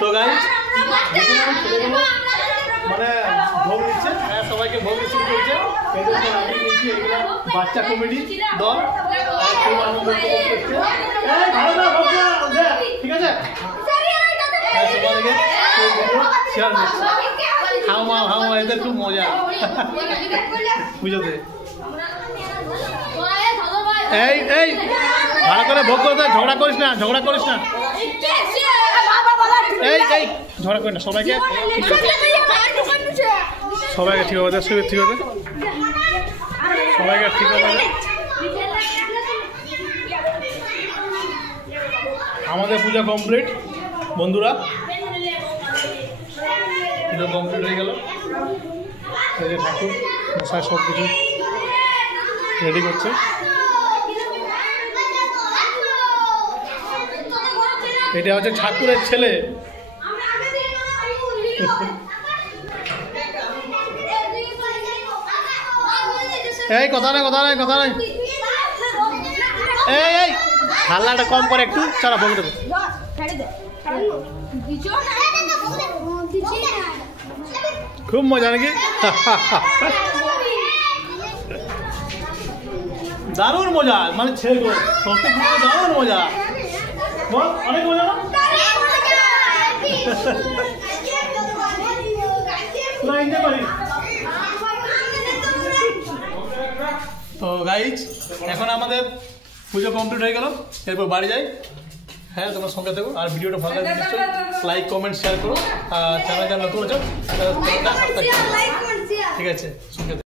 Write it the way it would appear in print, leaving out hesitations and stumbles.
তো গাইস মানে ভোগ দিচ্ছে, সবাইকে ভোগ শুরু করছে। আমি নিচ্ছি এগুলো বাচ্চা কমেডি দল, খুব আনন্দ করছে। ঠিক আছে, তোমাদেরকে শেয়ার করছি। হাওয়া হাওয়া এদের খুব মজা বুঝতে। এই এই ভালো করে ভোগ করতে, ঝগড়া করিস না, ঝগড়া করিস না। এই এই ঝগড়া করিস না, সবাইকে সবাইকে ঠিক হবে, ঠিক হবে, সবাইকে ঠিক হবে। আমাদের পূজা কমপ্লিট বন্ধুরা, পুজো কমপ্লিট হয়ে গেল। এই যে ঠাকুর মশাই সব কিছু রেডি করছে। এটা হচ্ছে ঠাকুরের ছেলে। এই কথা নাই, কথা নাই, কথা নাই। এই এই হাল্লাটা কম করে একটু, চলো বন্ধু। খুব মজা নাকি? দারুণ মজা, মানে ছেলে দারুণ মজা, অনেক মজা না? তো গাইজ এখন আমাদের পুজো কমপ্লিট হয়ে গেল, এরপর বাড়ি যাই। হ্যাঁ, তোমার সঙ্গে থাকো, আর ভিডিওটা ভালো লাগবে নিশ্চয়ই লাইক কমেন্ট শেয়ার করো, আর চ্যানেল নতুন আছো ঠিক আছে সঙ্গে